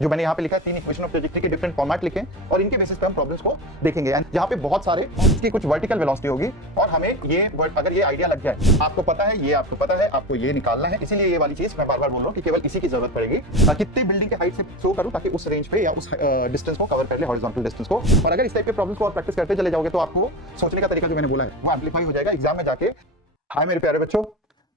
जो मैंने यहाँ पे लिखा है 3 इक्वेशन ऑफ ट्रेजेक्टरी के डिफरेंट फॉर्मेट लिखे हैं और इनके बेसिस पे हम प्रॉब्लम्स को देखेंगे। जहाँ पे बहुत सारे इसकी कुछ वर्टिकल वेलोसिटी होगी और हमें ये अगर ये आइडिया लग जाए, आपको पता है ये, आपको पता है आपको ये निकालना है, इसीलिए ये वाली चीज मैं बार बार बोल रहा हूँ कि केवल इसी की जरूरत पड़ेगी। कितनी बिल्डिंग के हाइट से थ्रो करूँ ताकि उस रेंज पे या उस डिस्टेंस को कवर कर ले, हॉरिजॉन्टल डिस्टेंस को। और अगर इस टाइप के प्रॉब्लम्स को आप प्रैक्टिस करते चले जाओगे तो आपको सोचने का तरीका जो मैंने बोला है वो एम्पलीफाई हो जाएगा एग्जाम में जाके। हाय मेरे प्यारे बच्चों,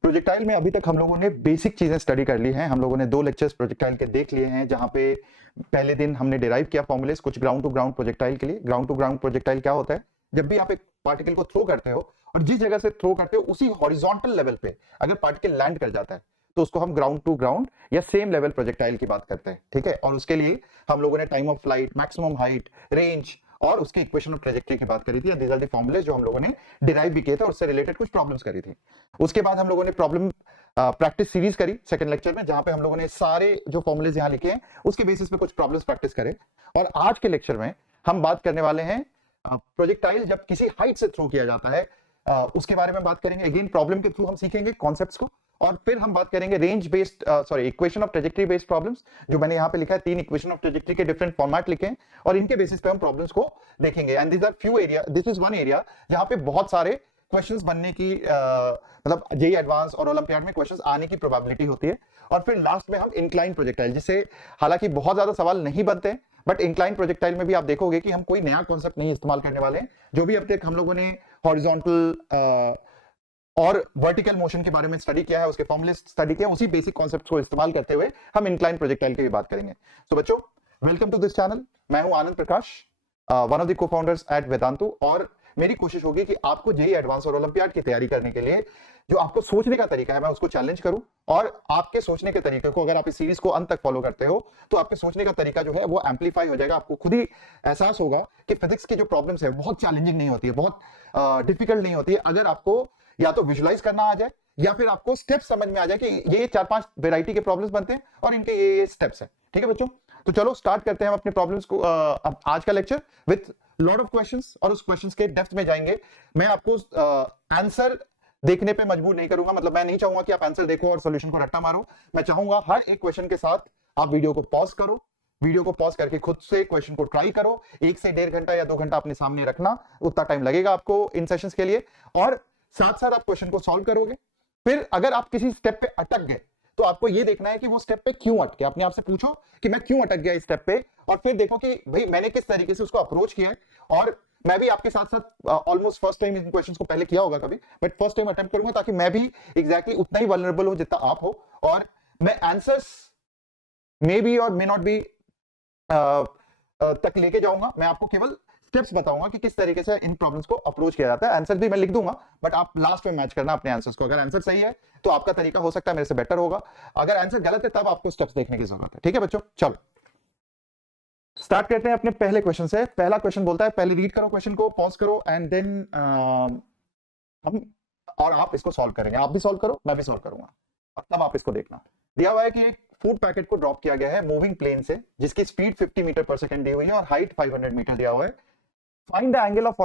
प्रोजेक्टाइल में अभी तक हम लोगों ने बेसिक चीजें स्टडी कर ली हैं। हम लोगों ने 2 लेक्चर्स प्रोजेक्टाइल के देख लिए हैं, जहां पे पहले दिन हमने डिराइव किया फॉर्मूलेस कुछ ग्राउंड टू ग्राउंड प्रोजेक्टाइल के लिए। ग्राउंड टू ग्राउंड प्रोजेक्टाइल क्या होता है? जब भी आप एक पार्टिकल को थ्रो करते हो और जिस जगह से थ्रो करते हो उसी हॉरिजॉन्टल लेवल पे अगर पार्टिकल लैंड कर जाता है तो उसको हम ग्राउंड टू ग्राउंड या सेम लेवल प्रोजेक्टाइल की बात करते हैं, ठीक है। और उसके लिए हम लोगों ने time of flight, maximum height, range और उसके इक्वेशन ऑफ ट्रेजेक्टरी की बात करी थी। दीस आर द फॉर्मूलेस जो हम लोगों ने डिराइव भी किए थे और उससे रिलेटेड कुछ प्रॉब्लम्स करी थी। उसके बाद हम लोगों ने प्रॉब्लम प्रैक्टिस सीरीज करी सेकंड लेक्चर में, जहां पे हम लोगों ने सारे जो फॉर्मूलेस यहां लिखे हैं उसके बेसिस पे कुछ प्रॉब्लम्स प्रैक्टिस करे। और आज के लेक्चर में हम बात करने वाले हैं प्रोजेक्टाइल जब किसी हाइट से थ्रो किया जाता है उसके बारे में बात करेंगे। अगेन प्रॉब्लम के थ्रू हम सीखेंगे कॉन्सेप्ट्स को और फिर हम बात करेंगे range based equation of trajectory based problems, जो मैंने यहाँ पे लिखा है 3 इक्वेशन ऑफ ट्रेजेक्टरी के डिफरेंट फॉर्मेट लिखे हैं और इनके बेसिस पे हम प्रॉब्लम्स को देखेंगे। And this are few area, this is one area जहां पे बहुत सारे क्वेश्चंस बनने की मतलब जेईई एडवांस और ओलंपियाड में क्वेश्चंस आने की प्रोबेबिलिटी होती है। और फिर लास्ट में हम इंक्लाइन प्रोजेक्टाइल, जिससे हालांकि बहुत ज्यादा सवाल नहीं बनते हैं बट इंक्लाइन प्रोजेक्टाइल में भी आप देखोगे कि हम कोई नया कॉन्सेप्ट नहीं इस्तेमाल करने वाले हैं। जो भी अब तक हम लोगों ने हॉरिजॉन्टल और वर्टिकल मोशन के बारे में स्टडी किया है, उसके फॉर्मूले स्टडी किया, उसी बेसिक कॉन्सेप्ट्स को इस्तेमाल करते हुए हम इंक्लाइन प्रोजेक्टाइल की भी बात करेंगे। तो बच्चों, वेलकम टू दिस चैनल। मैं हूं Anand Prakash, one of the co-founders at Vedantu. और मेरी कोशिश होगी कि आपको जेईई एडवांस और ओलंपियाड की तैयारी करने के लिए जो आपको सोचने का तरीका है मैं उसको चैलेंज करूं और आपके सोचने के तरीके को, अगर आप इस सीरीज को अंत तक फॉलो करते हो तो आपके सोचने का तरीका जो है वो एम्पलीफाई हो जाएगा। आपको खुद ही एहसास होगा कि फिजिक्स की जो प्रॉब्लम्स है बहुत चैलेंजिंग नहीं होती है, बहुत डिफिकल्ट नहीं होती है, अगर आपको या तो विजुलाइज करना आ जाए या फिर आपको स्टेप्स समझ में आ जाए कि ये 4-5 वेराइटी के प्रॉब्लम्स बनते हैं और इनके ये स्टेप्स हैं, ठीक है बच्चों। तो चलो स्टार्ट करते हैं हम अपने प्रॉब्लम्स को अब आज का lecture with lot of questions, और उस क्वेश्चंस के डेप्थ में जाएंगे। मैं आपको आंसर देखने पे मजबूर नहीं करूंगा, मतलब मैं नहीं चाहूंगा कि आप आंसर देखो और सॉल्यूशन को रट्टा मारो। मैं चाहूंगा हर एक क्वेश्चन के साथ आप वीडियो को पॉज करो, वीडियो को पॉज करके खुद से क्वेश्चन को ट्राई करो। 1 से 1.5 घंटा या 2 घंटा अपने सामने रखना, उतना टाइम लगेगा आपको इन सेशंस के लिए। और साथ साथ आप क्वेश्चन को सॉल्व करोगे। फिर अगर आप किसी स्टेप पे अटक गए तो आपको ये देखना है कि वो स्टेप पे क्यों अटके। अपने आप से पूछो कि मैं क्यों अटक गया इस स्टेप पे, और फिर देखो कि भाई मैंने किस तरीके से उसको अप्रोच किया है। और मैं भी आपके साथ साथ almost first time in questions को पहले किया होगा कभी, बट फर्स्ट टाइम अटेम्प्ट करूंगा ताकि मैं भी एग्जैक्टली उतना ही वल्नरेबल हो जितना आप हो। और मैं आंसर्स मे बी और मे नॉट बी तक लेके जाऊंगा। मैं आपको केवल स्टेप्स बताऊंगा कि किस तरीके से इन प्रॉब्लम्स को अप्रोच किया जाता है। आंसर भी मैं लिख दूंगा बट आप लास्ट में मैच करना अपने आंसर्स को। अगर आंसर सही है तो आपका तरीका हो सकता है मेरे से बेटर होगा, अगर आंसर गलत है तब आपको स्टेप्स देखने की जरूरत है, ठीक है बच्चों। चलो स्टार्ट करते हैं अपने पहले क्वेश्चन से। पहला क्वेश्चन बोलता है, पहले रीड करो क्वेश्चन को, पॉज करो एंड देन हम और आप इसको सॉल्व करेंगे। आप भी सॉल्व करो, मैं भी सॉल्व करूंगा, और तब आप इसको देखना। दिया हुआ है कि एक फूड पैकेट को ड्रॉप किया गया है मूविंग प्लेन से, जिसकी स्पीड 50 मीटर पर सेकंड दी हुई है और हाइट 500 मीटर दिया हुआ है। Find the angle of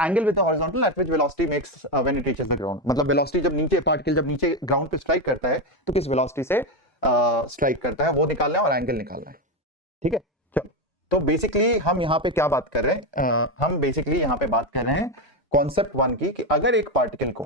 angle with the horizontal at which velocity makes when it reaches the ground. मतलब वेलोसिटी जब नीचे पार्टिकल जब नीचे ग्राउंड पे स्ट्राइक करता है तो किस वेलोसिटी से स्ट्राइक करता है वो निकालना है और एंगल निकालना है, ठीक है। चलो, तो बेसिकली हम यहाँ पे क्या बात कर रहे हैं, हम बेसिकली यहाँ पे बात कर रहे हैं कॉन्सेप्ट 1 की, कि अगर एक पार्टिकल को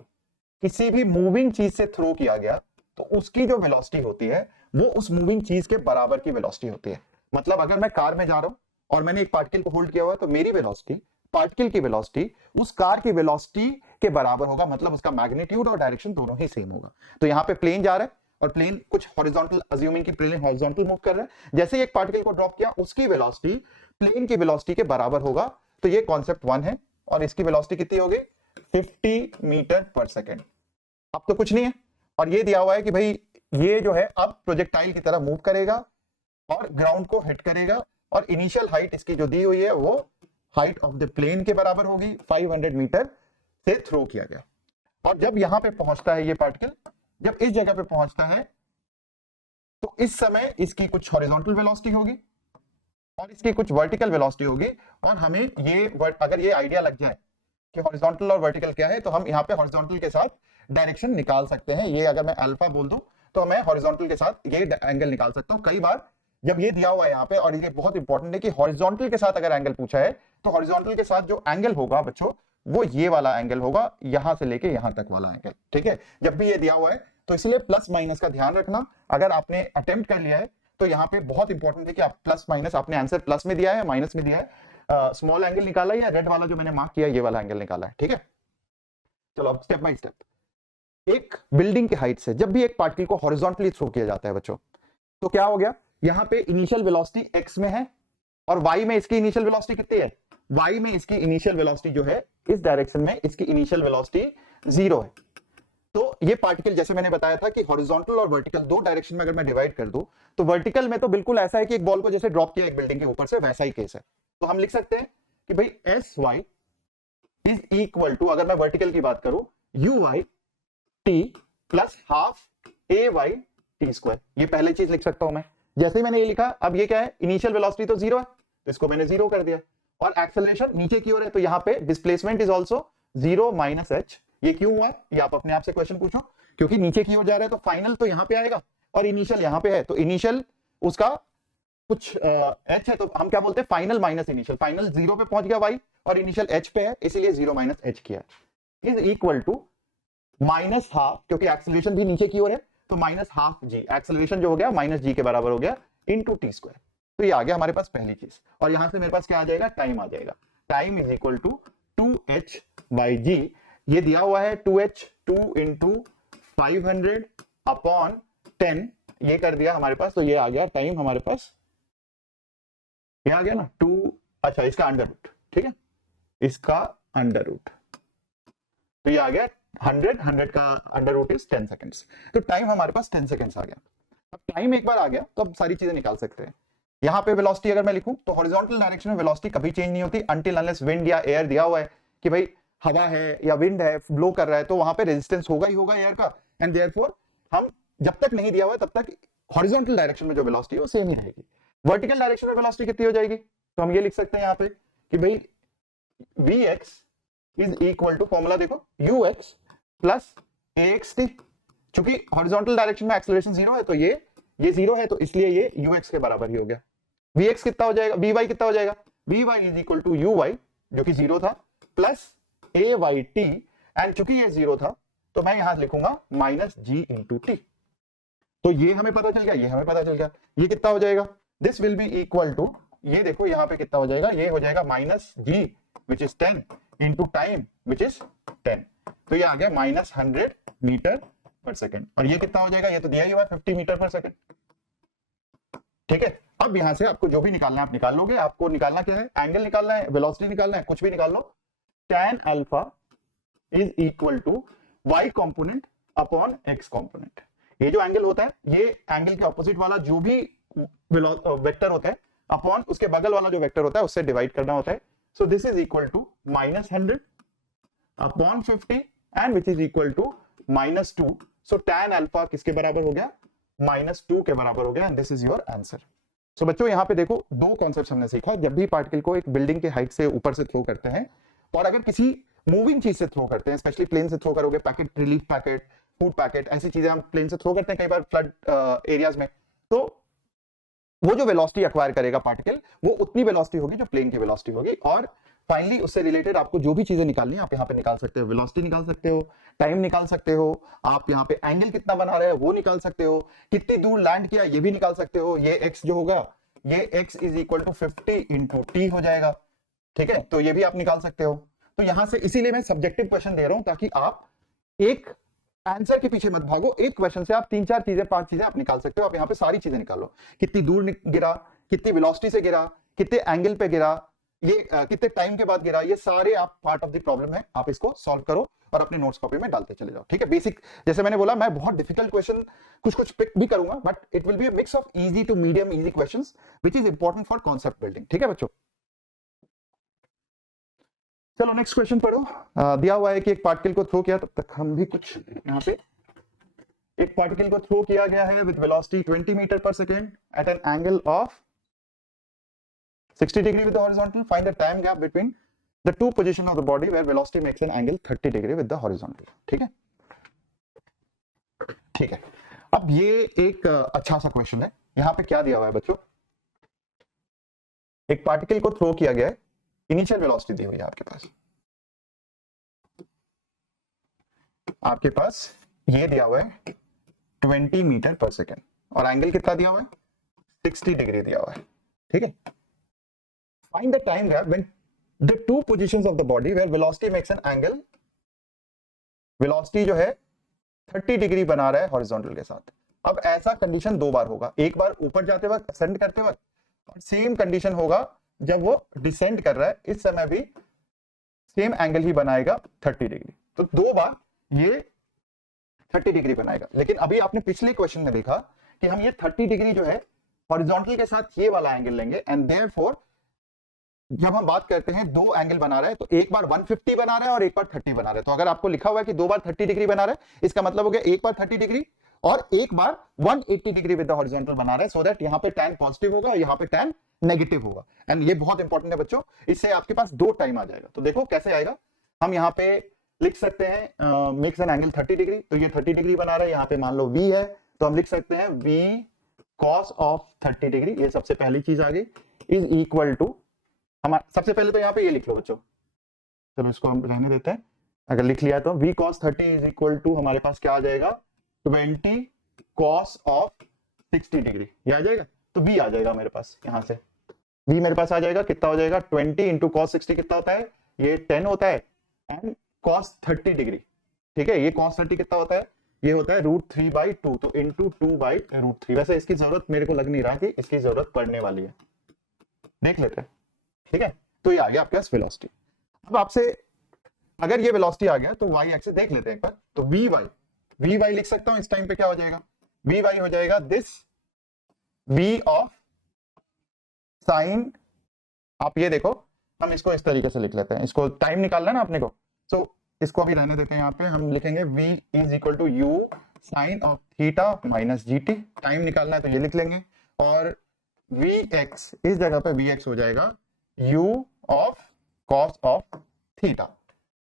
किसी भी मूविंग चीज से थ्रो किया गया तो उसकी जो वेलोसिटी होती है वो उस मूविंग चीज के बराबर की वेलोसिटी होती है। मतलब अगर मैं कार में जा रहा हूं और मैंने एक पार्टिकल को होल्ड किया हुआ है तो मेरी वेलोसिटी, पार्टिकल की वेलोसिटी उस कार की वेलोसिटी के बराबर होगा। मतलब उसका मैग्नीट्यूड और डायरेक्शन दोनों ही सेम होगा। तो यहाँ पे प्लेन जा रहा है और प्लेन कुछ हॉरिजॉन्टल, अज्यूमिंग कि प्लेन हॉरिजॉन्टल मूव कर रहा है, जैसे ही एक पार्टिकल को ड्रॉप किया उसकी वेलोसिटी प्लेन की वेलोसिटी के बराबर होगा। तो ये कॉन्सेप्ट 1 है और इसकी वेलोसिटी कितनी होगी? 50 मीटर पर सेकेंड। अब तो कुछ नहीं है और ये दिया हुआ है कि भाई ये जो है अब प्रोजेक्टाइल की तरह मूव करेगा और ग्राउंड को हिट करेगा, और इनिशियल हाइट इसकी जो दी हुई है वो हाइट ऑफ द प्लेन के बराबर होगी। 500 मीटर से थ्रो किया गया और जब यहां पे पहुंचता है ये पार्टिकल, जब इस जगह पे पहुंचता है तो इस समय इसकी कुछ हॉरिजॉन्टल वेलोसिटी होगी और इसकी कुछ वर्टिकल वेलोसिटी होगी। और हमें ये अगर ये आइडिया लग जाए कि हॉरिजॉन्टल और वर्टिकल क्या है तो हम यहाँ पे हॉरिजॉन्टल के साथ डायरेक्शन निकाल सकते हैं। ये अगर मैं अल्फा बोल दूं तो मैं हॉरिजॉन्टल के साथ ये एंगल निकाल सकता हूं। कई बार जब ये दिया हुआ है यहाँ पे, और ये बहुत इंपॉर्टेंट है कि हॉरिजॉन्टल के साथ अगर एंगल पूछा है तो हॉरिजॉन्टल के साथ जो एंगल होगा बच्चों वो ये वाला एंगल होगा, यहां से लेके यहां तक वाला एंगल। ठीक है, जब भी ये दिया हुआ है तो इसलिए प्लस माइनस का ध्यान रखना। अगर आपने अटेम्प्ट कर लिया है तो यहाँ पे बहुत इंपॉर्टेंट है कि आप प्लस माइनस, आपने आंसर प्लस में दिया है माइनस में दिया है, स्मॉल एंगल निकाला है या रेड वाला जो मैंने मार्क किया ये वाला एंगल निकाला है। ठीक है, चलो अब स्टेप बाय स्टेप। एक बिल्डिंग के हाइट से जब भी एक पार्टिकल को हॉरिजॉन्टली थ्रो किया जाता है बच्चों, तो क्या हो गया, यहां पे इनिशियल वेलोसिटी x में है और y में इसकी इनिशियल वेलोसिटी कितनी है, y में इसकी इनिशियल वेलोसिटी जो है इस डायरेक्शन में इसकी इनिशियल वेलोसिटी 0 है। तो ये पार्टिकल जैसे मैंने बताया था कि हॉरिजॉन्टल और वर्टिकल दो डायरेक्शन में अगर मैं डिवाइड कर दूं तो वर्टिकल में तो बिल्कुल ऐसा है कि एक बॉल को जैसे ड्रॉप किया एक बिल्डिंग के ऊपर से, वैसा ही केस है। तो हम लिख सकते हैं कि भाई sy इज इक्वल टू, अगर मैं वर्टिकल की बात करूं, uy t plus half ay t square. ये पहले चीज लिख सकता हूं मैं। जैसे ही मैंने ये लिखा, अब ये क्या है, इनिशियल वेलोसिटी तो 0 है तो इसको मैंने 0 कर दिया, और एक्सेलरेशन नीचे की ओर है तो यहां पे displacement is also 0 minus h। ये क्यों हुआ, ये आप अपने आप से क्वेश्चन पूछो, क्योंकि नीचे की ओर जा रहा है तो फाइनल तो यहां पे आएगा और इनिशियल यहां पे है, तो इनिशियल उसका कुछ h है तो हम क्या बोलते हैं, फाइनल माइनस इनिशियल। फाइनल 0 पे पहुंच गया y और इनिशियल h पे है, इसीलिए 0 माइनस h किया is equal to minus half, क्योंकि एक्सेलरेशन भी नीचे की ओर है तो माइनस हाफ जी, एक्सेलरेशन जो हो गया माइनस जी के बराबर हो गया इनटू टी स्क्वायर। तो ये आ गया हमारे पास पहली चीज, और यहां से मेरे पास क्या आ जाएगा, टाइम आ जाएगा। Time is equal to 2h by जी। ये दिया हुआ है 2h, 2 इंटू 500 अपॉन 10, ये कर दिया हमारे पास, तो ये आ गया टाइम हमारे पास, ये आ गया ना 2, अच्छा इसका अंडर रूट, ठीक है, इसका अंडर रूट, तो ये आ गया 100 का अंडर रूट इज 10 सेकेंड्स। तो टाइम हमारे पास 10 सेकेंड्स आ गया। अब टाइम एक बार आ गया तो अब सारी चीजें निकाल सकते हैं। यहां पे वेलोसिटी अगर मैं लिखूं तो हॉरिजॉन्टल डायरेक्शन में वेलोसिटी कभी चेंज नहीं होती अनटिल अनलेस विंड या एयर दिया हुआ है कि भाई हवा है या विंड है, ब्लो कर रहा है, तो वहां पे रेजिस्टेंस होगा ही होगा एयर का, एंड देयरफॉर हम जब तक नहीं दिया हुआ तब तक हॉरिजॉन्टल डायरेक्शन में जो वेलोसिटी है वो सेम ही रहेगी। वर्टिकल डायरेक्शन में वेलोसिटी कितनी हो जाएगी, तो हम ये लिख सकते हैं यहाँ पे कि भाई vx is equal to, formula देखो, ux प्लस axt। चूंकि हॉरिजॉन्टल डायरेक्शन में एक्सेलरेशन 0 है तो ये 0 है, तो इसलिए ये ux के बराबर ही हो गया। vx कितना हो जाएगा, vy कितना हो जाएगा, vy is equal to uy जो कि 0 था प्लस ayt, एंड चूंकि ये 0 था तो मैं यहां लिखूंगा माइनस g इंटू टी। तो ये हमें पता चल गया, ये हमें पता चल गया, ये कितना हो जाएगा, this will be equal to, ये देखो यहाँ पे कितना हो जाएगा, ये हो जाएगा minus g which is 10 into time which is 10, तो ये आ गया माइनस 100 मीटर पर सेकेंड, और ये कितना हो जाएगा, ये तो दिया ही हुआ है 50 मीटर पर सेकेंड। ठीक है, अब यहां से आपको जो भी निकालना है आप निकाल लोगे। आपको निकालना क्या है, एंगल निकालना है, वेलोसिटी निकालना है, कुछ भी निकाल लो। tan alpha is equal to y component upon x component. ये जो एंगल होता है, ये एंगल के ऑपोजिट वाला जो भी वेक्टर होता है अपॉन उसके बगल वाला जो वेक्टर होता है उससे डिवाइड करना होता है। So this is equal to minus 100 upon 50 and which is equal to minus 2। सो tan अल्फा किसके बराबर हो गया, माइनस 2 के बराबर हो गया, and this is your answer. So बच्चों यहाँ पे देखो दो कॉन्सेप्ट हमने सीखा। जब भी पार्टिकल को एक बिल्डिंग के हाइट से ऊपर से थ्रो करते हैं, और अगर किसी मूविंग चीज से थ्रो करते हैं, स्पेशली प्लेन से थ्रो करोगे, packet, relief packet, food packet, ऐसी चीजें हम प्लेन से थ्रो करते हैं कई बार फ्लड एरियाज में, तो वो जो वेलोसिटी एक्वायर करेगा पार्टिकल वो उतनी वेलोसिटी होगी जो प्लेन की वेलोसिटी होगी। और फाइनली उससे रिलेटेड आपको जो भी चीजें निकालनी है आप यहाँ पे निकाल सकते हो, वेलोसिटी निकाल सकते हो, टाइम निकाल सकते हो, आप यहाँ पे एंगल कितना बना रहे हैं वो निकाल सकते हो, कितनी दूर लैंड किया ये भी निकाल सकते हो। ये x जो होगा, ये x is equal to 50 into t हो जाएगा, ठीक है, तो ये भी आप निकाल सकते हो। तो यहां से इसीलिए मैं सब्जेक्टिव क्वेश्चन दे रहा हूं ताकि आप एक आंसर के पीछे मत भागो, एक क्वेश्चन से आप 3-4 चीजें, 5 चीजें आप निकाल सकते हो। आप यहाँ पे सारी चीजें निकालो, कितनी दूर गिरा, कितनी वेलोसिटी से गिरा, कितने एंगल पे गिरा, ये कितने टाइम के बाद गिरा, ये सारे आप पार्ट ऑफ द प्रॉब्लम है, आप इसको सॉल्व करो और अपने नोट्स कॉपी में डालते चले जाओ। ठीक है, बेसिक, जैसे मैंने बोला मैं बहुत डिफिकल्ट क्वेश्चन कुछ पिक भी करूंगा, but it will be a mix of easy to medium easy questions which is important for concept building. ठीक है बच्चों, चलो नेक्स्ट क्वेश्चन पढ़ो। दिया हुआ है कि एक पार्टिकल को थ्रो किया, तब तक हम भी कुछ यहाँ पे, एक पार्टिकल को थ्रो किया गया है विद वेलोसिटी 20 मीटर पर second at an angle of 60 degree with the horizontal, find the time gap between the two position of the body where velocity makes an angle 30 degree with the horizontal. ठीक है, ठीक है, अब ये एक अच्छा सा क्वेश्चन है यहां पे क्या दिया हुआ है बच्चों, एक पार्टिकल को थ्रो किया गया है, इनिशियल वेलोसिटी दी हुई है आपके पास ये दिया हुआ है 20 मीटर पर सेकेंड और एंगल कितना दिया हुआ है, 60 डिग्री दिया हुआ है, ठीक है। Find the time gap when the two positions of the body where velocity makes an angle, velocity जो है 30 डिग्री बना रहा है हॉरिजॉन्टल के साथ। अब ऐसा कंडीशन दो बार होगा, एक बार ऊपर जाते वक्त असेंड करते वक्त, और सेम कंडीशन होगा जब वो डिसेंड कर रहा है, इस समय भी सेम एंगल ही बनाएगा 30 डिग्री। तो दो बार ये 30 डिग्री बनाएगा। लेकिन अभी आपने पिछले क्वेश्चन में देखा कि हम ये 30 डिग्री जो है हॉरिजॉन्टल के साथ ये वाला एंगल लेंगे, एंड देयरफॉर जब हम बात करते हैं दो एंगल बना रहा है तो एक बार 150 बना रहा है और एक बार 30 बना रहा है। तो अगर आपको लिखा हुआ है कि दो बार 30 डिग्री बना रहा है, इसका मतलब हो गया एक बार 30 डिग्री और एक बार 180 डिग्री विद द हॉरिजॉन्टल बना रहा है, सो दैट यहां पे tan पॉजिटिव होगा और यहां पे tan नेगेटिव होगा। एंड ये बहुत इंपॉर्टेंट है बच्चों, इससे आपके पास दो टाइम आ जाएगा। तो देखो कैसे आएगा, हम यहां पे लिख सकते हैं मेक्स एन एंगल 30 डिग्री, तो ये 30 डिग्री बना रहा है, यहां पे मान लो v है, तो हम लिख सकते हैं v cos ऑफ 30 डिग्री, ये सबसे पहली चीज आ गई, इज इक्वल टू, हम सबसे पहले तो यहाँ पे ये लिख लो बच्चों, चलो इसको हम रहने देते हैं। अगर लिख लिया तो v cos 30 is equal to हमारे पास क्या आ जाएगा, 20 cos ऑफ 60 डिग्री, ये आ जाएगा। तो v आ जाएगा मेरे पास, यहां से v मेरे पास आ जाएगा, कितना हो जाएगा 20 इंटू cos 60 कितना होता है, ये 10 होता है, एंड cos 30 डिग्री, ठीक है, ये cos 30 कितना होता है, ये होता है √3/2, तो इंटू 2/√3। वैसे इसकी जरूरत मेरे को लग नहीं रहा कि इसकी जरूरत पड़ने वाली है, देख लेते हैं, ठीक है। तो ये आ गया आपके पास वेलोसिटी। अब आपसे अगर ये वेलोसिटी आ गया तो y एक्सिस देख लेते हैं एक बार, तो vy लिख सकता हूं इस टाइम पे, क्या हो जाएगा, vy हो जाएगा दिस v ऑफ साइन, आप ये देखो, हम इसको इस तरीके से लिख लेते हैं, इसको टाइम निकालना है ना अपने को, तो इसको अभी रहने देते हैं, यहाँ पे हम लिखेंगे v is equal to u sine of theta minus gt, time निकालना है तो ये लिख लेंगे, और vx इस जगह पे vx हो जाएगा u of cos of theta.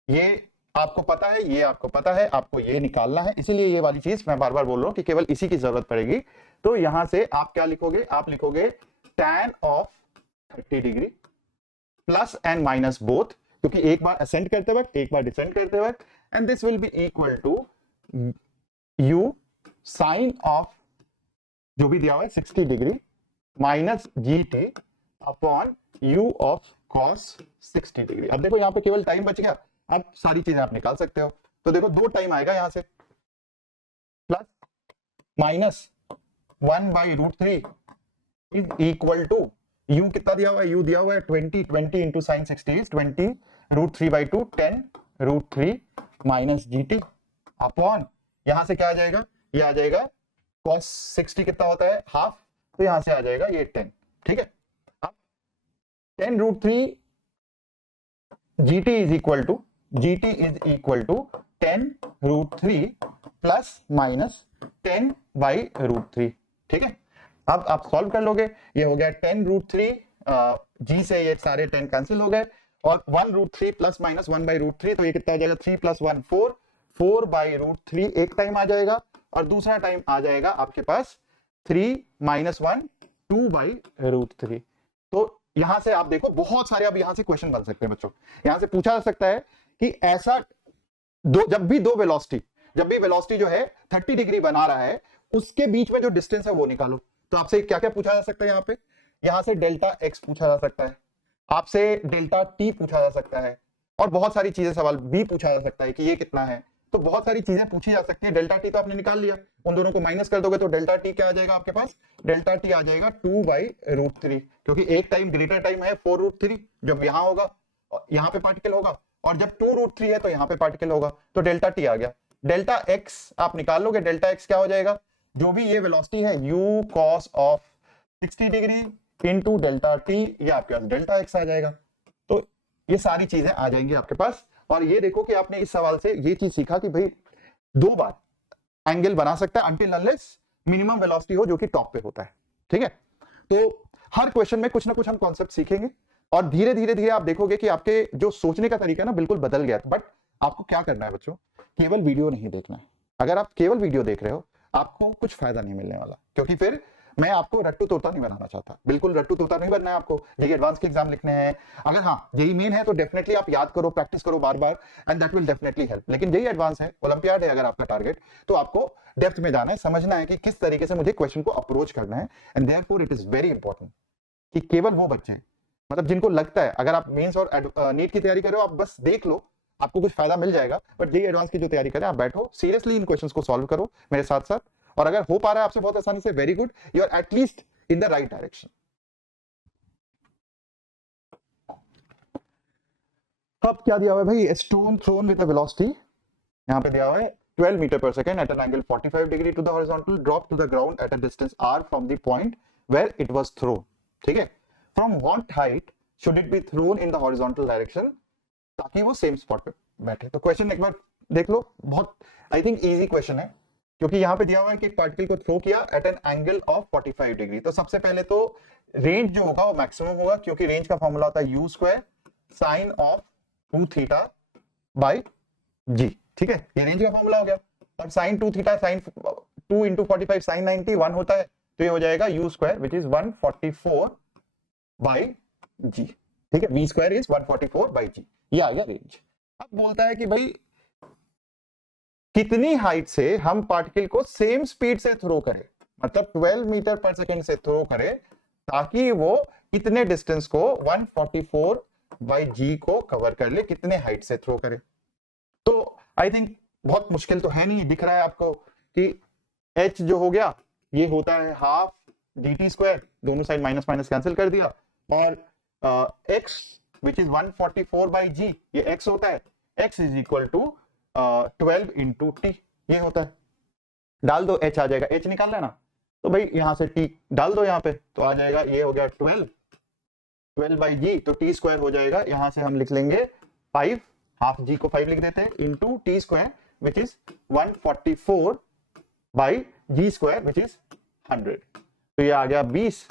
ये आपको पता है, ये आपको पता है, आपको ये निकालना है, इसीलिए ये वाली चीज मैं बार बार बोल रहा हूं कि केवल इसी की जरूरत पड़ेगी। तो यहां से आप क्या लिखोगे, आप लिखोगे tan of 30 degree plus and minus both, क्योंकि एक बार असेंड करते वक्त एक बार डिसेंड करते वक्त, and this will be equal to u sine of जो भी दिया हुआ है 60 degree minus gt upon u of cos 60 degree. अब देखो यहाँ पे केवल टाइम बच गया, अब सारी चीजें आप निकाल सकते हो। तो देखो दो टाइम आएगा यहां से, plus minus 1/√3 is equal to u कितना दिया हुआ है, u दिया हुआ है 20 into sine 60 is 20 √3/2 10 √3 minus gt upon, यहां से क्या आ जाएगा, ये आ जाएगा cos 60 कितना होता है हाफ, तो यहां से आ जाएगा ये 10, ठीक है। अब 10 √3 gt is equal to 10 √3 plus minus 10/√3, ठीक है। अब आप सॉल्व कर लोगे, ये हो गया 10 √3, g से ये सारे 10 कैंसिल हो गए, और 1 √3 प्लस माइनस 1/√3, तो ये कितना आ जाएगा 3 + 1 4, 4/√3 एक टाइम आ जाएगा, और दूसरा टाइम आ जाएगा आपके पास 3 - 1 2/√3। तो यहां से आप देखो बहुत सारे अब यहां से क्वेश्चन बन सकते हैं बच्चों, यहां से पूछा जा सकता है कि ऐसा जब भी वेलोसिटी जो है 30 डिग्री बना रहा है, उसके बीच में जो डिस्टेंस है वो निकालो। तो आपसे क्या क्या पूछा जा सकता है, यहां से डेल्टा x पूछा जा सकता है, आपसे डेल्टा t पूछा जा सकता है, और बहुत सारी चीजें सवाल भी पूछा जा सकता है कि ये कितना है। तो बहुत सारी चीजें पूछी जा सकती है। डेल्टा टी तो आपने निकाल लिया, उन दोनों को माइनस कर दोगे तो डेल्टा टी क्या आ जाएगा आपके पास, डेल्टा टी आ जाएगा 2/√3, क्योंकि एक टाइम ग्रेटर टाइम है 4√3, जब यहां होगा यहां पे पार्टिकल होगा, और जब 2√3 है तो यहां पे पार्टिकल होगा, तो डेल्टा टी आ गया। डेल्टा एक्स आप निकाल लोगे, डेल्टा एक्स क्या हो जाएगा, जो भी ये वेलोसिटी है u cos of 60 degree into delta T, ये आपके पास डेल्टा एक्स आ जाएगा। तो ये सारी चीजें आ जाएंगी आपके पास। और ये देखो कि आपने इस सवाल से ये चीज सीखा कि भाई दो बार एंगल बना सकता है अनटिल अनलेस मिनिमम वेलोसिटी हो जो कि टॉप पे होता है, ठीक है। तो हर क्वेश्चन में कुछ ना कुछ हम कॉन्सेप्ट सीखेंगे, और धीरे धीरे आप देखोगे कि आपके जो सोचने का तरीका ना बिल्कुल बदल गया। बट आपको क्या करना है बच्चों, केवल वीडियो नहीं देखना है। अगर आप केवल वीडियो देख रहे हो आपको कुछ फायदा नहीं मिलने वाला, क्योंकि फिर मैं आपको रट्टू तोता नहीं बनाना चाहता, बिल्कुल रट्टू तोता नहीं बनना है आपको। जेई एडवांस के एग्जाम लिखने हैं, अगर हाँ जेई मेन है तो डेफिनेटली आप याद करो, प्रैक्टिस करो बार बार, and that will definitely help. लेकिन जेई एडवांस है, ओलंपियाड है अगर आपका टारगेट, तो आपको डेप्थ में जाना है, समझना है कि किस तरीके से मुझे क्वेश्चन को अप्रोच करना है। And therefore it is very important कि केवल वो बच्चे, मतलब जिनको लगता है अगर आप मेंस और नीट की तैयारी कर रहे हो, आप बस देख लो, आपको कुछ फायदा मिल जाएगा। बट जेई एडवांस की जो तैयारी करें, आप बैठो सीरियसली इन क्वेश्चंस को सॉल्व करो मेरे साथ साथ, और अगर हो पा रहा है आपसे बहुत आसानी से, very good, you are at least in the right direction. अब क्या दिया हुआ है भाई, stone thrown with a velocity, यहां पे दिया हुआ है 12 मीटर पर second at an angle 45 degree to the horizontal, drop to the ground at a distance r from the point where it was thrown. ठीक है, from what height should it be thrown in the horizontal direction, ताकि वो same spot पे बैठे। तो question एक बार देख लो, बहुत आई थिंक इजी क्वेश्चन है, क्योंकि यहां पे दिया हुआ है कि पार्टिकल को थ्रो किया at an angle of 45 degree. तो सबसे पहले तो रेंज जो होगा वो मैक्सिमम होगा, क्योंकि रेंज का फॉर्मूला होता है u square sign of 2 theta by g। ठीक है, ये रेंज का फॉर्मूला हो गया। अब sine 2 theta sine 2 into 45 sine 90 1 होता है, तो ये हो जाएगा u square which is 144 by g। ठीक है, v square is 144 by g, ये आ गया रेंज। अब बोलता है कि भाई कितनी हाइट से हम पार्टिकल को सेम स्पीड से थ्रो करें, मतलब 12 मीटर पर सेकेंड से थ्रो करें, ताकि वो कितने डिस्टेंस को 144 बाई जी को कवर कर ले, कितने हाइट से थ्रो करे। तो आई थिंक बहुत मुश्किल तो है नहीं, दिख रहा है आपको कि h जो हो गया ये होता है हाफ dt स्क्वायर, दोनों साइड माइनस माइनस कैंसिल कर दिया, और x विच इज 144 बाई जी, ये x होता है, x is equal to 12 into t, ये होता है। डाल दो, h आ जाएगा, h निकाल लेना, तो भाई यहां से t डाल दो यहाँ पे, तो आ जाएगा, ये हो गया 12 बाई जी, तो टी स्क्वायर हो जाएगा, यहां से हम लिख लेंगे 5, हाफ जी को 5 लिख देते हैं, into t square which is 144 by g square which is 100, तो ये आ गया 20,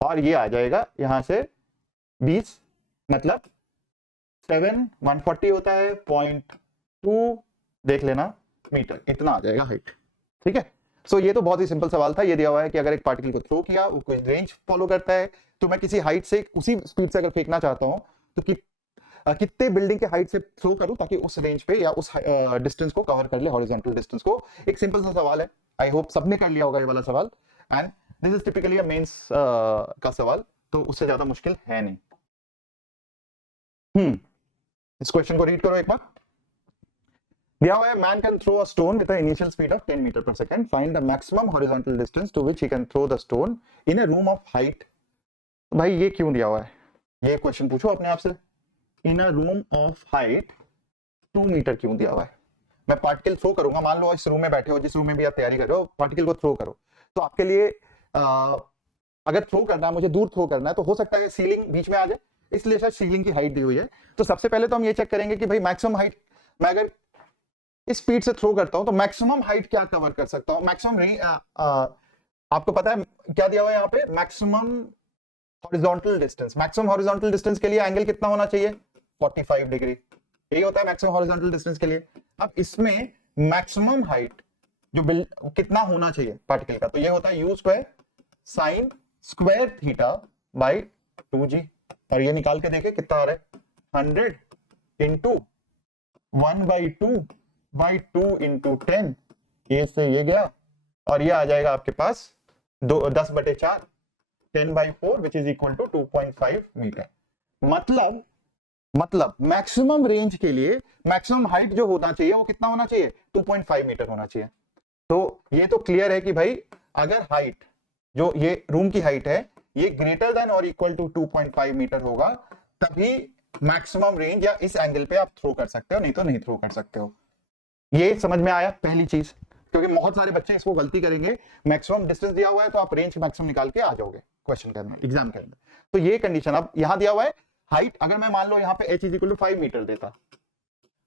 और ये आ जाएगा यहां से 20, मतलब 7 140 होता है 0.2 देख लेना मीटर, इतना आ जाएगा हाइट। ठीक है, सो ये तो बहुत ही सिंपल सवाल था। ये दिया हुआ है कि अगर एक पार्टिकल को थ्रो किया, वो कोई रेंज फॉलो करता है, तो मैं किसी हाइट से उसी स्पीड से अगर फेंकना चाहता हूं, तो कितने बिल्डिंग के हाइट से थ्रो करूं ताकि उस रेंज पे या उस डिस्टेंस को कवर कर ले, हॉरिजॉन्टल डिस्टेंस को। एक सिंपल सा सवाल है, आई होप सबने कर लिया होगा ये वाला सवाल, and this is typically a mains का सवाल, तो उससे ज्यादा मुश्किल है नहीं। इस क्वेश्चन को रीड करो एक बार। दिया हुआ है man can throw a stone with a initial speed of 10 metre per second, find the maximum horizontal distance to which he can throw the stone in a room of height. भाई ये क्यों दिया हुआ है, ये क्वेश्चन पूछो अपने आप से, in a room of height 2 metre क्यों दिया हुआ है। मैं पार्टिकल थ्रो करूंगा, मान लो इस रूम में बैठे हो, जिस रूम में भी आप तैयारी कर रहे हो, पार्टिकल को थ्रो करो, तो आपके लिए अगर थ्रो करना है, मुझे दूर थ्रो करना है, तो हो सकता है सीलिंग बीच में आ जाए, इसलिए शायद सीलिंग की हाइट दी हुई है। तो सबसे पहले तो हम ये चेक करेंगे कि भाई मैक्सिमम हाइट, मैं अगर इस स्पीड से थ्रो करता हूं तो मैक्सिमम हाइट क्या कवर कर सकता हूं। मैक्सिमम आपको पता है क्या दिया हुआ है यहाँ पे, maximum horizontal distance. Maximum horizontal distance के लिए एंगल कितना होना चाहिए, 45 डिग्री, यही होता है मैक्सिमम हॉरिजॉन्टल डिस्टेंस के लिए। अब इसमें मैक्सिमम हाइट जो कितना होना चाहिए पार्टिकल का, तो ये होता है you square sine square theta by 2g, और ये निकाल के देखे कितना आ रहा है, 100 इंटू 1/2 इंटू 10, ये से ये गया, और ये आ जाएगा आपके पास 10/4 10/4 which is equal to 2.5 metre. मतलब मैक्सिमम रेंज के लिए मैक्सिमम हाइट जो होना चाहिए वो कितना होना चाहिए, 2.5 मीटर होना चाहिए। तो ये तो क्लियर है कि भाई अगर हाइट जो ये रूम की हाइट है ये ग्रेटर देन और इक्वल टू 2.5 मीटर होगा, तभी मैक्सिमम रेंज या इस एंगल पे आप थ्रो कर सकते हो, नहीं तो नहीं थ्रो कर सकते हो। ये समझ में आया पहली चीज, क्योंकि बहुत सारे बच्चे इसको गलती करेंगे, मैक्सिमम डिस्टेंस दिया हुआ है तो आप रेंज मैक्सिमम निकाल के आ जाओगे क्वेश्चन के अंदर, एग्जाम के अंदर। तो ये कंडीशन, अब यहां दिया हुआ है हाइट, अगर मैं मान लो यहाँ पे h is equal to 5 metre देता,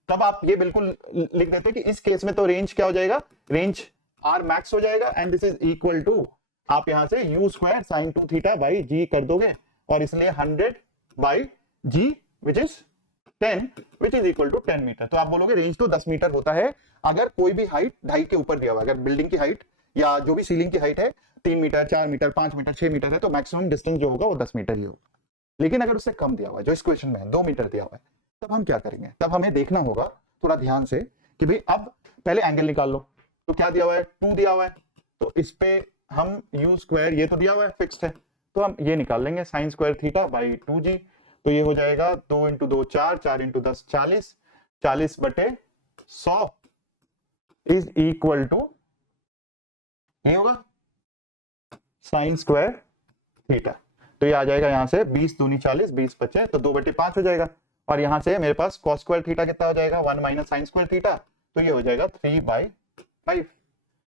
तब आप ये बिल्कुल लिख देते कि इस केस में तो रेंज क्या हो जाएगा, रेंज r मैक्स हो जाएगा, and this is equal to, आप यहां से u square sine 2 theta by g कर दोगे, और इसलिए 100 by g which is 10 which is equal to 10 metre. तो आप बोलोगे रेंज तो 10 मीटर होता है अगर कोई भी हाइट 2.5 के ऊपर दिया हुआ, अगर बिल्डिंग की हाइट या जो भी सीलिंग की हाइट है 3 मीटर, 4 मीटर, 5 मीटर, 6 मीटर है तो मैक्सिमम डिस्टेंस जो होगा वो 10 मीटर ही होगा। लेकिन अगर उससे कम दिया हुआ है, जो इस क्वेश्चन में है 2 मीटर दिया हुआ है, तब हम क्या करेंगे? तब हमें देखना होगा थोड़ा ध्यान से कि भाई अब पहले एंगल निकाल लो। तो क्या दिया हुआ है? 2 दिया हुआ है, तो इस पे हम u स्क्वायर, ये तो दिया हुआ है फिक्स्ड है, तो हम ये निकाल लेंगे sine square theta by 2g। तो ये हो जाएगा 2 इंटू 2 4, 4 इंटू 10 40, 40 बटे 100 इज इक्वल टू, ये होगा साइन स्क्वायर थीटा। तो ये आ जाएगा यहां से 20 दूनी 40, 20 बचे तो 2/5 हो जाएगा। और यहां से मेरे पास कॉस स्क्वायर थीटा कितना हो जाएगा? 1 माइनस साइन स्क्वायर थीटा, तो ये हो जाएगा 3/5।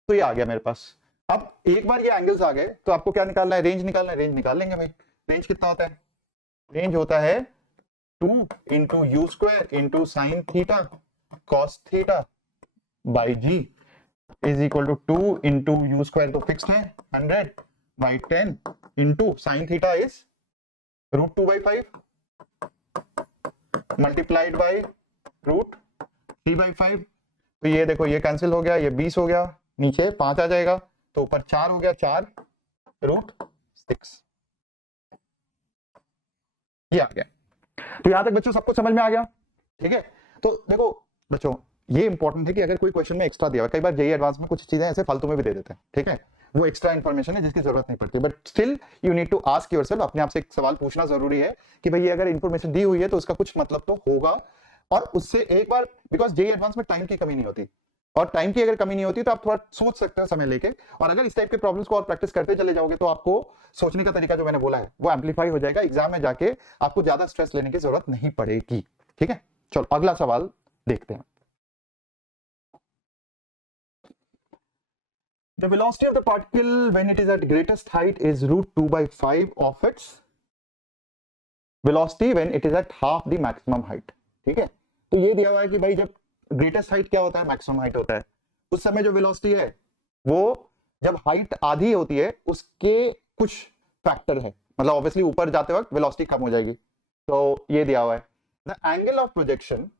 तो ये आ गया मेरे पास। अब एक बार ये एंगल्स आ गए तो आपको क्या निकालना है? रेंज निकालना है। रेंज निकाल लेंगे भाई। रेंज कितना होता है? रेंज होता है 2 into u square into sine theta cos theta by g is equal to 2 into u square तो फिक्स है 100 बाई 10 into sine theta is √2/5 multiplied by √3/5। तो ये देखो ये कैंसिल हो गया, ये 20 हो गया, नीचे 5 आ जाएगा, तो ऊपर 4 हो गया, 4√6। ये आ गया। तो यहां तक बच्चों सबको समझ में आ गया? ठीक है। तो देखो बच्चों ये इंपॉर्टेंट है कि अगर कोई क्वेश्चन में एक्स्ट्रा दिया है, कई बार जेईई एडवांस में कुछ चीजें ऐसे फालतू में भी दे देते हैं, ठीक है, वो एक्स्ट्रा इंफॉर्मेशन है जिसकी जरूरत नहीं पड़ती, but still you need to ask yourself, अपने आप से एक सवाल पूछना जरूरी है कि भाई ये अगर इंफॉर्मेशन दी हुई है तो उसका कुछ मतलब तो होगा। और उससे एक बार, बिकॉज जेईई एडवांस में टाइम की कमी नहीं होती, और टाइम की अगर कमी नहीं होती तो आप थोड़ा सोच सकते हो समय लेके, और अगर इस टाइप के प्रॉब्लम्स को और प्रैक्टिस करते चले जाओगे तो आपको सोचने का तरीका जो मैंने बोला है वो एम्पलीफाई हो जाएगा। एग्जाम में जाके आपको ज्यादा स्ट्रेस लेने की जरूरत नहीं पड़ेगी। ठीक है, चलो अगला सवाल देखते हैं। The velocity of the particle when it is at greatest height is √2/5 of its velocity when it is at half the maximum height। ठीक है, तो ये दिया हुआ है कि भाई जब ग्रेटेस्ट हाइट क्या होता है? मैक्सिमम हाइट होता है। उस समय जो वेलोसिटी है वो जब हाइट आधी होती है उसके कुछ फैक्टर है, मतलब ऑब्वियसली ऊपर जाते वक्त वेलोसिटी कम हो जाएगी। तो ये दिया हुआ है the angle of projection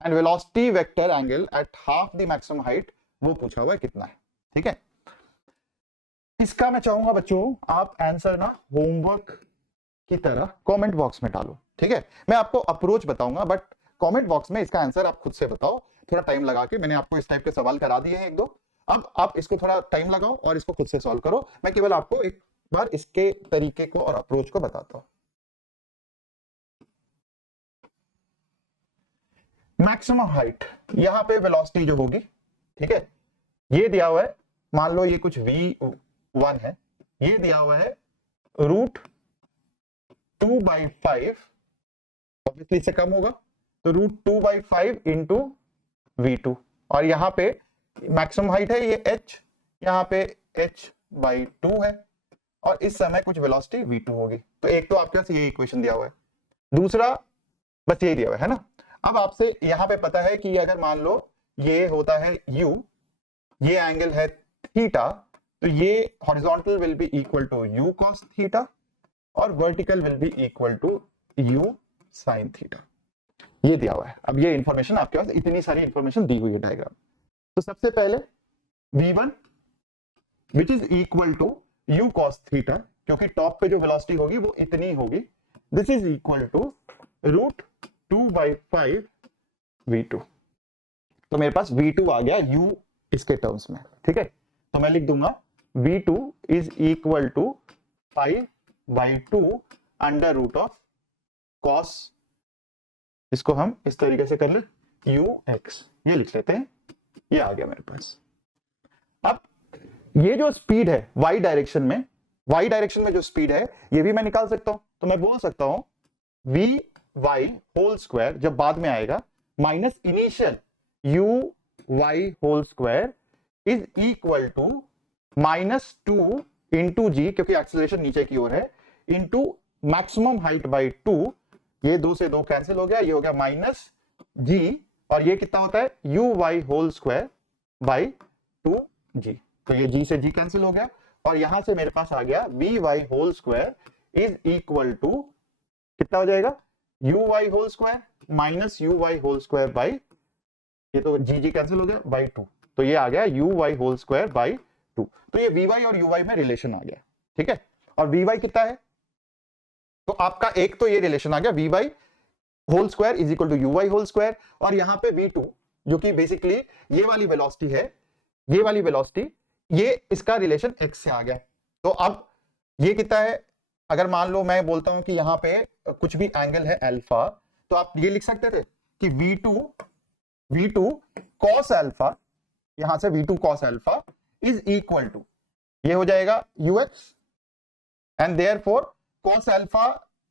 and velocity vector angle at half the maximum height, वो पूछा हुआ है कितना है। ठीक है, इसका मैं चाहूंगा बच्चों आप आंसर ना होमवर्क की तरह कमेंट बॉक्स में डालो। ठीक है, मैं आपको अप्रोच बताऊंगा बट कमेंट बॉक्स में इसका आंसर आप खुद से बताओ, थोड़ा टाइम लगा के। मैंने आपको इस टाइप के सवाल करा दिए हैं 1-2, अब आप इसको थोड़ा टाइम लगाओ और इसको खुद से सॉल्व करो। मैं केवल आपको एक बार इसके तरीके को और अप्रोच को बताता हूं। मैक्सिमम हाइट, यहां पे वेलोसिटी जो होगी, ठीक है, ये दिया हुआ है, मान लो ये कुछ v1 है, ये दिया हुआ है √2/5, ऑब्वियसली इससे कम होगा, तो √2/5 इंटू v2, और यहां पे मैक्सिमम हाइट है ये h, यहां पे h/2 है, और इस समय कुछ वेलोसिटी v2 होगी। तो एक तो आपके पास ये इक्वेशन दिया हुआ है, दूसरा बस ये दिया हुआ है ना। अब आपसे यहां पे पता है कि अगर मान लो ये होता है u, ये एंगल है थीटा, तो ये horizontal will be equal to u cos theta और vertical will be equal to u sin theta. ये दिया हुआ है। अब ये इंफॉर्मेशन आपके पास इतनी सारी इंफॉर्मेशन दी हुई है डायग्राम। तो सबसे पहले v1 which is equal to u cos theta, क्योंकि टॉप पे जो वेलोसिटी होगी वो इतनी होगी, this is equal to √2/5 v2। तो मेरे पास v2 आ गया u इसके टर्म्स में। ठीक है, तो मैं लिख दूंगा v2 is equal to 5/2 under root of cos, इसको हम इस तरीके से कर ले ux, ये लिख लेते हैं, ये आ गया मेरे पास। अब ये जो स्पीड है y डायरेक्शन में, y डायरेक्शन में जो स्पीड है ये भी मैं निकाल सकता हूं। तो मैं बोल सकता हूं vy होल स्क्वायर जब बाद में आएगा minus initial uy whole square is equal to -2 into G, क्योंकि एक्सीलरेशन नीचे की ओर है, इंटू मैक्सिमम हाइट बाई 2, ये 2 से 2 कैंसिल हो गया, ये हो गया -g, और ये कितना होता है uy whole square by 2g, तो ये g से g कैंसिल हो गया, और यहां से मेरे पास आ गया vy whole square is equal to कितना हो जाएगा uy whole square minus uy whole square by, ये तो g कैंसिल हो गया, बाई 2, तो ये आ गया uy होल स्क्वायर बाई 2। तो ये वी और यू में रिलेशन आ गया, ठीक है। और वी कितना है, तो आपका एक तो ये रिलेशन आ गया v whole square is equal to u whole square, और यहां पे v2 जो कि बेसिकली ये वाली वेलोसिटी है, ये वाली वेलोसिटी, ये इसका रिलेशन x से आ गया। तो अब ये कितना है, अगर मान लो मैं बोलता हूं कि यहां पे कुछ भी एंगल है अल्फा, तो आप ये लिख सकते थे कि v2 cos अल्फा, यहां से v2 cos alpha is equal to, ये हो जाएगा ux, and therefore cos alpha,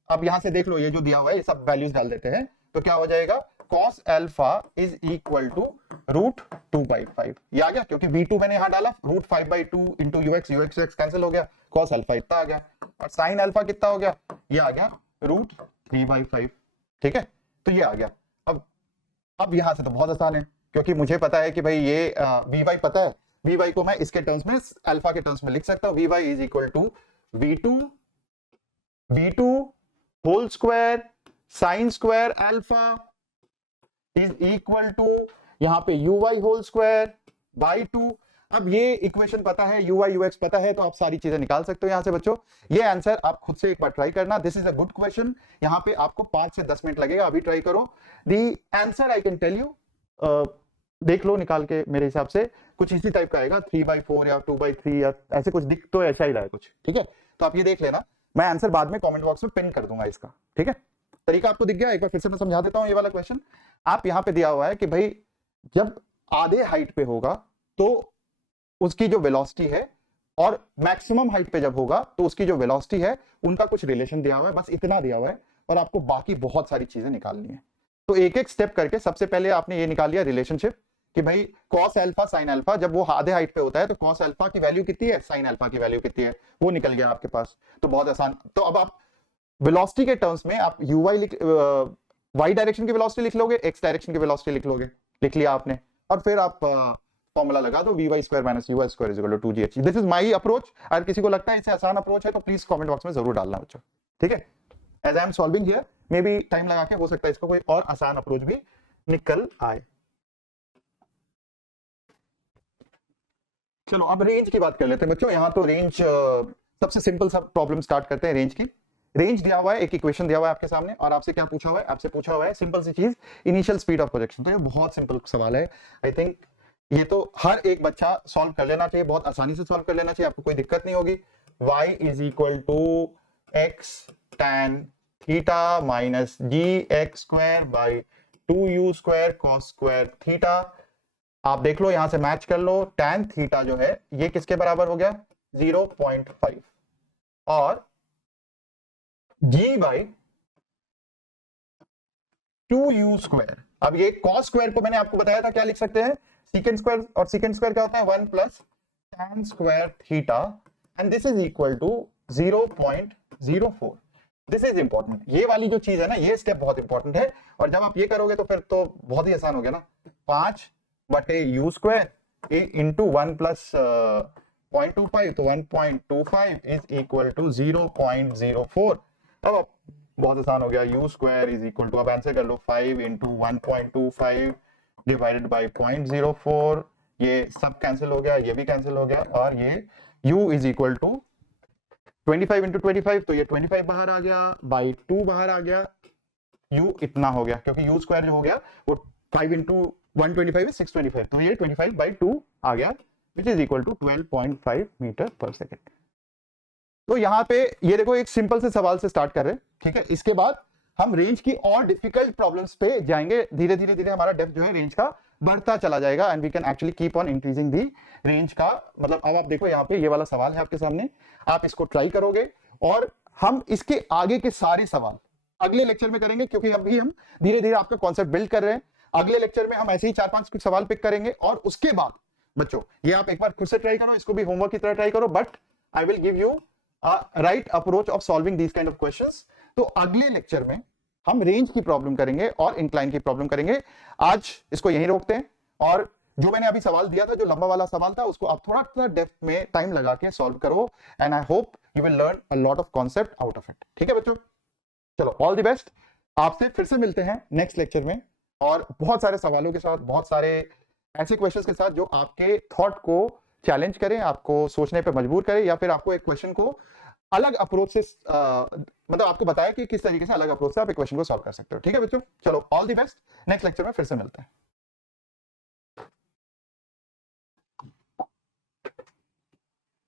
अब यहां से देख लो ये जो दिया हुआ है ये सब वैल्यूज डाल देते हैं, तो क्या हो जाएगा cos alpha is equal to √2/5, ये आ गया क्योंकि v2 मैंने यहां डाला, √5/2 इंटू ux कैंसिल हो गया, cos अल्फा इतना आ गया, और sin अल्फा कितना हो गया, ये आ गया √3/5, ठीक है। तो ये आ गया। अब यहां से तो बहुत आसान है, क्योंकि मुझे पता है कि भाई ये वी पता है, वी को मैं इसके टर्म्स में, अल्फा के टर्म्स में लिख सकता हूं, v is equal to v2 whole square sine square alpha is equal to यहां पे uy होल स्क्वायर बाई 2। अब ये इक्वेशन पता है, uy ux पता है, तो आप सारी चीजें निकाल सकते हो यहां से बच्चों। ये आंसर आप खुद से एक बार ट्राई करना, this is a good question, यहां पे आपको 5 से 10 मिनट लगेगा, अभी ट्राई करो। The answer I can tell you, देख लो निकाल के, मेरे हिसाब से कुछ इसी टाइप का आएगा, 3/4 या 2/3 या ऐसे कुछ, दिख तो ऐसा ही रहा है कुछ, ठीक है। तो आप ये देख लेना, मैं आंसर बाद में कमेंट बॉक्स में पिन कर दूंगा इसका, ठीक है। तरीका आपको दिख गया, एक बार फिर से मैं समझा देता हूं ये वाला क्वेश्चन। आप यहां पे दिया हुआ है कि भाई जब आधे हाइट पे होगा तो उसकी जो वेलोसिटी है, और मैक्सिमम हाइट पे जब होगा तो उसकी जो वेलोसिटी है, उनका कुछ रिलेशन दिया हुआ है, बस इतना दिया हुआ है, और आपको बाकी बहुत सारी चीजें निकालनी है। तो एक एक स्टेप करके सबसे पहले आपने ये निकाल लिया रिलेशनशिप कि भाई cos अल्फा sin अल्फा, जब वो आधे हाइट पे होता है तो cos अल्फा की वैल्यू कितनी है, sin अल्फा की वैल्यू कितनी है, वो निकल गया आपके पास। तो बहुत आसान। तो अब आप वेलोसिटी के टर्म्स में आप y डायरेक्शन की वेलोसिटी लिख लोगे, x डायरेक्शन की वेलोसिटी लिख लोगे, लिख लिया आपने, और फिर आप फॉर्मूला लगा दो vy square minus uy square is equal to 2gh। This is my approach. अगर किसी को लगता है इससे आसान अप्रोच है तो प्लीज कमेंट बॉक्स में जरूर डालना बच्चों, ठीक है। As I am solving here, maybe time लगा के हो सकता है इसको कोई और आसान अप्रोच भी निकल आए। चलो अब रेंज की बात कर लेते हैं बच्चों। यहां तो रेंज सबसे सिंपल सा प्रॉब्लम स्टार्ट करते हैं रेंज की। रेंज दिया हुआ है, एक इक्वेशन दिया हुआ है आपके सामने, और आपसे क्या पूछा हुआ है, आपसे पूछा हुआ है सिंपल सी चीज, इनिशियल स्पीड ऑफ प्रोजेक्शन। तो ये बहुत सिंपल सवाल है, आई थिंक ये तो हर एक बच्चा सॉल्व कर लेना चाहिए, बहुत आसानी से सॉल्व कर लेना चाहिए, आपको कोई दिक्कत नहीं होगी। y is equal to x tan theta minus gx square by 2u square cos square theta. आप देख लो यहां से मैच कर लो, tan थीटा जो है ये किसके बराबर हो गया, 0.5, और g बाई 2u स्क्वायर। अब ये cos स्क्वायर को मैंने आपको बताया था क्या लिख सकते हैं, secant स्क्वायर, और secant स्क्वायर क्या होता है, 1 plus tan square theta, and this is equal to 0.04। This is important, ये वाली जो चीज है ना, ये स्टेप बहुत इंपॉर्टेंट है, और जब आप ये करोगे तो फिर तो बहुत ही आसान हो गया ना, 5/u स्क्वायर इंटू 1 प्लस 0.25, तो 1.25 इज इक्वल टू 0.04। अब बहुत आसान हो गया, u square is equal to, अब आंसर कर लो, 5 इंटू 1.25 डिवाइडेड बाई 0.04, ये सब कैंसिल हो गया, ये भी कैंसिल हो गया, और ये u is equal to 25 into 25, तो ये 25 बाहर आ गया, बाई 2 बाहर आ गया, u इतना हो गया, क्योंकि u स्क्वायर जो हो गया वो 5 इंटू 125 है 625, तो ये 25/2 आ गया, which is equal to 12.5 metre पर सेकेंड। तो यहाँ पे ये देखो एक सिंपल से सवाल से स्टार्ट कर रहे हैं, ठीक है। इसके बाद हम रेंज की और डिफिकल्ट प्रॉब्लम्स पे जाएंगे, धीरे धीरे हमारा डेप्थ जो है रेंज का बढ़ता चला जाएगा, and we can actually keep on increasing the range का। मतलब अब आप देखो यहाँ पे ये वाला सवाल है आपके सामने, आप इसको ट्राई करोगे, और हम इसके आगे के सारे सवाल अगले लेक्चर में करेंगे, क्योंकि अभी हम धीरे धीरे आपका कॉन्सेप्ट बिल्ड कर रहे हैं। अगले लेक्चर में हम ऐसे ही 4-5 सवाल पिक करेंगे, और उसके बाद बच्चों ये आप एक बार खुद से ट्राई करो, इसको भी होमवर्क की तरह ट्राई करो, but I will give you right approach of solving these kind of questions. तो अगले लेक्चर में हम रेंज की प्रॉब्लम करेंगे और इंक्लाइन की प्रॉब्लम करेंगे। आज इसको यहीं रोकते हैं, और जो मैंने अभी सवाल दिया था, जो लंबा वाला सवाल था, उसको आप थोड़ा सा डेप्थ में टाइम लगा के सॉल्व करो, and I hope you will learn a lot of concept out of it. ठीक है बच्चों, चलो ऑल द बेस्ट। आपसे फिर से मिलते हैं नेक्स्ट लेक्चर में, और बहुत सारे सवालों के साथ, बहुत सारे ऐसे क्वेश्चंस के साथ जो आपके थॉट को चैलेंज करें, आपको सोचने पे मजबूर करे, या फिर आपको एक क्वेश्चन को अलग अप्रोच से मतलब आपको बताया कि किस तरीके से अलग अप्रोच से आप एक क्वेश्चन को सॉल्व कर सकते हो। ठीक है बच्चों, चलो all the best, next lecture में फिर से मिलते हैं।